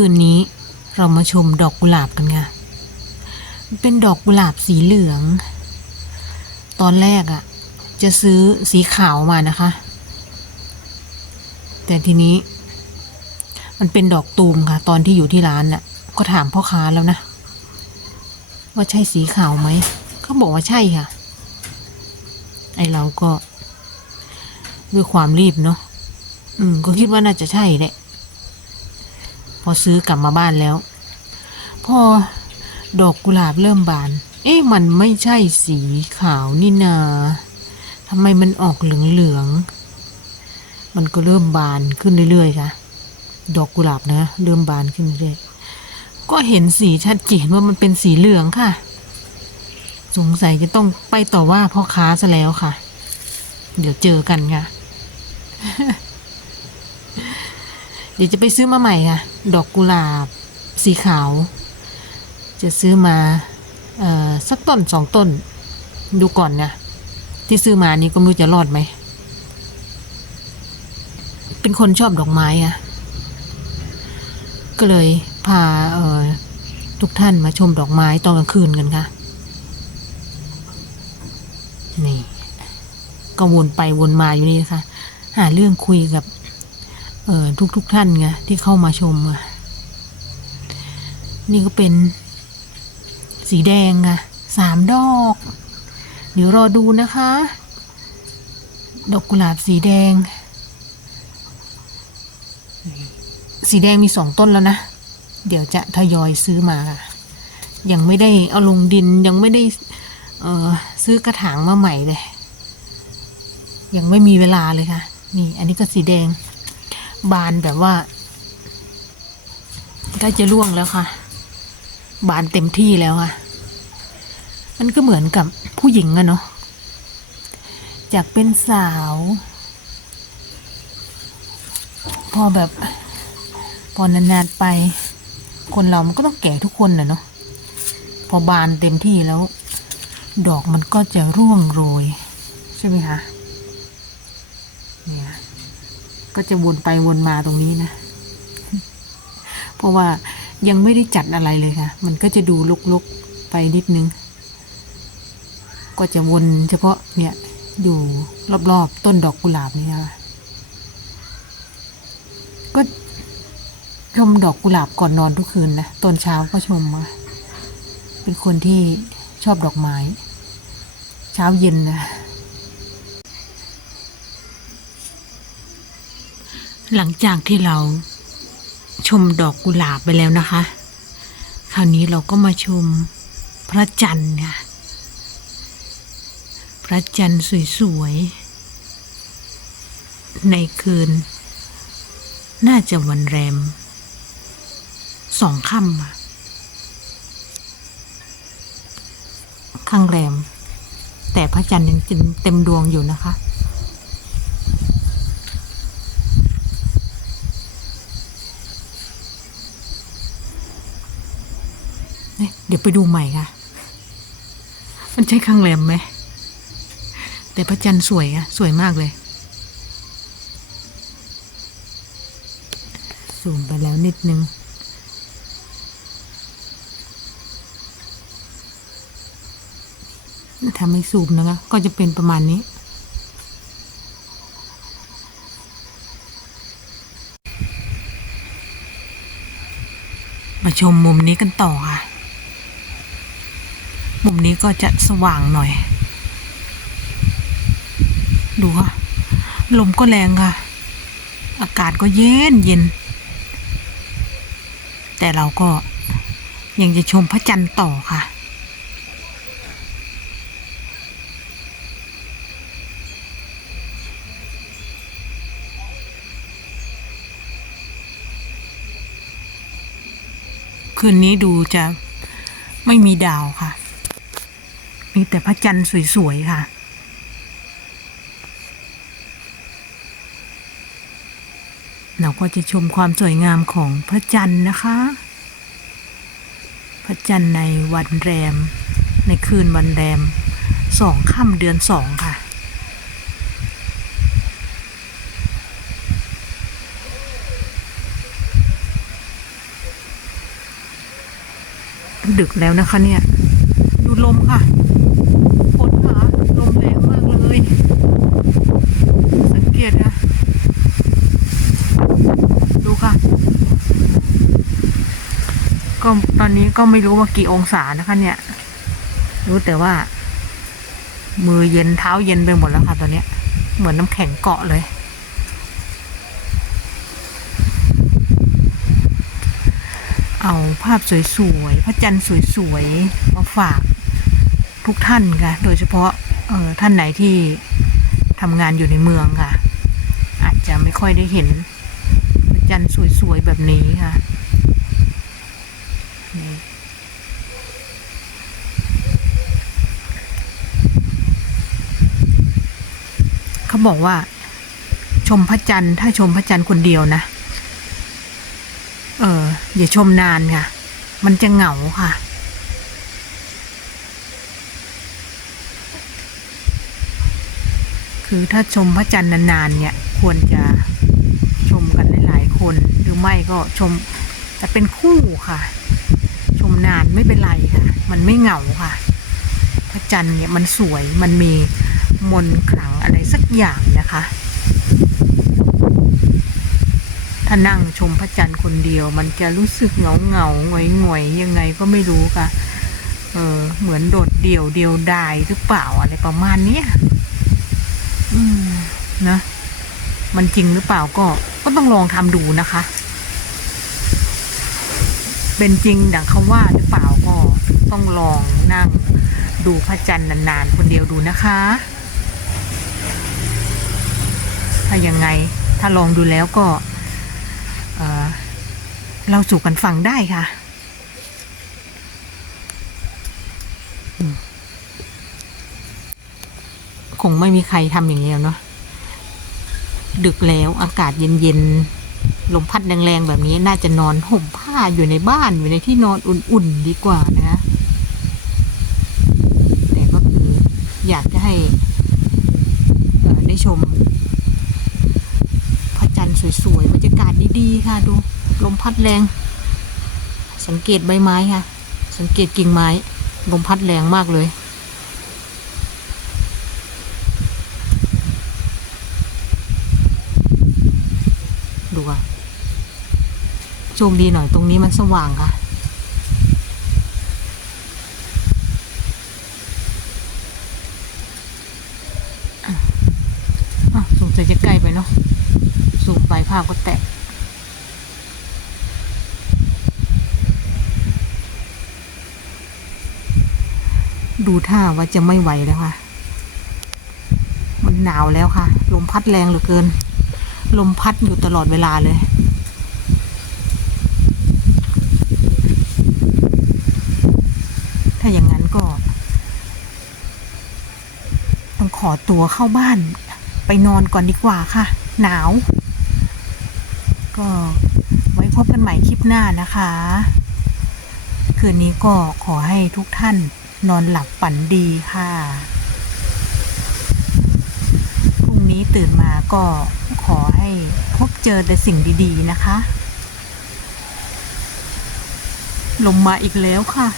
คืนนี้เรามาชมดอกกุหลาบกันค่ะมันเป็นดอกกุหลาบสีเหลือง ตอนแรกอะ่ะ จะซื้อสีขาวมานะคะ แต่ทีนี้ มันเป็นดอกตูมค่ะ ตอนที่อยู่ที่ร้านน่ะ ก็ถามพ่อค้าแล้วนะ ว่าใช่สีขาวไหม เขาบอกว่าใช่ค่ะ ไอเราก็ ด้วยความรีบเนาะอืม ก็คิดว่าน่าจะใช่แหละ พอซื้อกลับมาบ้านแล้ว พอดอกกุหลาบเริ่มบาน เอ๊ะมันไม่ใช่สีขาวนี่นาทำไมมันออกเหลืองๆมันก็เริ่มบานขึ้นเรื่อยๆค่ะ ดอกกุหลาบนะ เริ่มบานขึ้นเรื่อยๆก็เห็นสีชัดเจนว่ามันเป็นสีเหลืองค่ะ สงสัยจะต้องไปต่อว่าพ่อค้าซะแล้วค่ะ เดี๋ยวเจอกันค่ะ เดี๋ยวจะไปซื้อมาใหม่ค่ะดอกกุหลาบสีขาว จะซื้อมาเอ่อสักต้นสองต้น ดูก่อนนะที่ซื้อมานี่ก็ไม่รู้จะรอดไหม เป็นคนชอบดอกไม้อะก็เลยพาเอ่อทุกท่านมาชมดอกไม้ตอนกลางคืนกันค่ะ นี่ก็วนไปวนมาอยู่นี่นะคะหาเรื่องคุยกับ ทุกทุกท่านไงที่เข้ามาชมอะนี่ก็เป็น สีแดงอะสามดอก เดี๋ยวรอดูนะคะ ดอกกุหลาบสีแดง สีแดงมีสองต้นแล้วนะ เดี๋ยวจะทยอยซื้อมาค่ะยังไม่ได้เอาลงดินยังไม่ได้เออซื้อกระถางมาใหม่เลย ยังไม่มีเวลาเลยค่ะ นี่ อันนี้ก็สีแดง บานแบบว่าใกล้จะร่วงแล้วค่ะ บานเต็มที่แล้วค่ะ มันก็เหมือนกับผู้หญิงอะเนาะจากเป็นสาว พอแบบ พอนานๆไป คนเรามันก็ต้องแก่ทุกคนนะเนาะพอบานเต็มที่แล้ว ดอกมันก็จะร่วงโรย ใช่ไหมคะ เนี่ย ก็จะวนไปวนมาตรงนี้นะ เพราะว่ายังไม่ได้จัดอะไรเลยค่ะ มันก็จะดูลกๆไปนิดนึง ก็จะวนเฉพาะเนี่ยอยู่รอบๆต้นดอกกุหลาบนี่ค่ะ ก็ชมดอกกุหลาบก่อนนอนทุกคืนนะตอนเช้าก็ชมมาเป็นคนที่ชอบดอกไม้ เช้าเย็นนะ หลังจากที่เราชมดอกกุหลาบไปแล้วนะคะ คราวนี้เราก็มาชมพระจันทร์ค่ะ พระจันทร์สวยๆ ในคืน น่าจะวันแรม สองค่ำข้างแรม แต่พระจันทร์ยังเต็มดวงอยู่นะคะ เดี๋ยวไปดูใหม่ค่ะ มันใช่ข้างแรมไหม แต่พระจันทร์สวยอะสวยมากเลยซูมไปแล้วนิดนึงถ้าไม่ซูมนะคะ ก็จะเป็นประมาณนี้มาชมมุมนี้กันต่อค่ะ มุมนี้ก็จะสว่างหน่อย ดูค่ะ ลมก็แรงค่ะ อากาศก็เย็นเย็น แต่เราก็ยังจะชมพระจันทร์ต่อค่ะคืนนี้ดูจะไม่มีดาวค่ะ มีแต่พระจันทร์สวย ๆ ค่ะ เราก็จะชมความสวยงามของพระจันทร์นะคะ พระจันทร์ในวันแรม ในคืนวันแรมสองค่ำเดือนสองค่ะดึกแล้วนะคะเนี่ย ดูลมค่ะฝนค่ะลมแรงมากเลย สังเกตนะ ดูค่ะ ก็ตอนนี้ก็ไม่รู้ว่ากี่องศานะคะเนี่ย รู้แต่ว่า มือเย็นเท้าเย็นไปหมดแล้วค่ะตอนเนี้ยเหมือนน้ำแข็งเกาะเลยเอาภาพสวยๆ พระจันทร์สวยๆ มาฝาก ทุกท่านค่ะ โดยเฉพาะเออท่านไหนที่ทำงานอยู่ในเมืองค่ะ อาจจะไม่ค่อยได้เห็นพระจันทร์สวยๆแบบนี้ค่ะนี่เขาบอกว่า ชมพระจันทร์ถ้าชมพระจันทร์คนเดียวนะ เอออย่าชมนานค่ะ มันจะเหงาค่ะ คือถ้าชมพระจันทร์นานๆเนี่ยควรจะชมกันหลายๆคน หรือไม่ก็ชมแต่เป็นคู่ค่ะ ชมนานไม่เป็นไรค่ะ มันไม่เหงาค่ะ พระจันทร์เนี่ยมันสวยมันมีมนขลังอะไรสักอย่างนะคะถ้านั่งชมพระจันทร์คนเดียว มันจะรู้สึกเหงาเหงาหงอยหงอยยังไงก็ไม่รู้ค่ะ เออเหมือนโดดเดี่ยวเดียวดายหรือเปล่าอะไรประมาณเนี้ย นะ มันจริงหรือเปล่าก็ ก็ต้องลองทำดูนะคะ เป็นจริงดังเขาว่าหรือเปล่าก็ต้องลองนั่งดูพระจันทร์นานๆคนเดียวดูนะคะ ถ้ายังไงถ้าลองดูแล้วก็เอ่อเราสู่กันฟังได้ค่ะอืมค งไม่มีใครทำอย่างนี้เนาะดึกแล้วอากาศเย็นๆลมพัดแรงๆแบบนี้น่าจะนอนห่มผ้าอยู่ในบ้านอยู่ในที่นอนอุ่นๆดีกว่านะคะแต่ก็คืออยากจะให้ได้ชมพระจันทร์สวยๆบรรยากาศดีๆค่ะดูลมพัดแรง สังเกตใบไม้ค่ะ สังเกตกิ่งไม้ลมพัดแรงมากเลย ดูอะ โชคดีหน่อยตรงนี้มันสว่างค่ะอะ สงสัยจะใกล้ไปเนาะสูงไปภาพก็แตกดูท่าว่าจะไม่ไหวแล้วค่ะ มันหนาวแล้วค่ะ ลมพัดแรงเหลือเกิน ลมพัดอยู่ตลอดเวลาเลย ถ้าอย่างนั้นก็ ต้องขอตัวเข้าบ้าน ไปนอนก่อนดีกว่าค่ะ หนาว ก็ไว้พบกันใหม่คลิปหน้านะคะ คืนนี้ก็ขอให้ทุกท่านนอนหลับฝันดีค่ะพรุ่งนี้ตื่นมาก็ขอให้พบเจอแต่สิ่งดี ๆ นะคะ ลงมาอีกแล้วค่ะ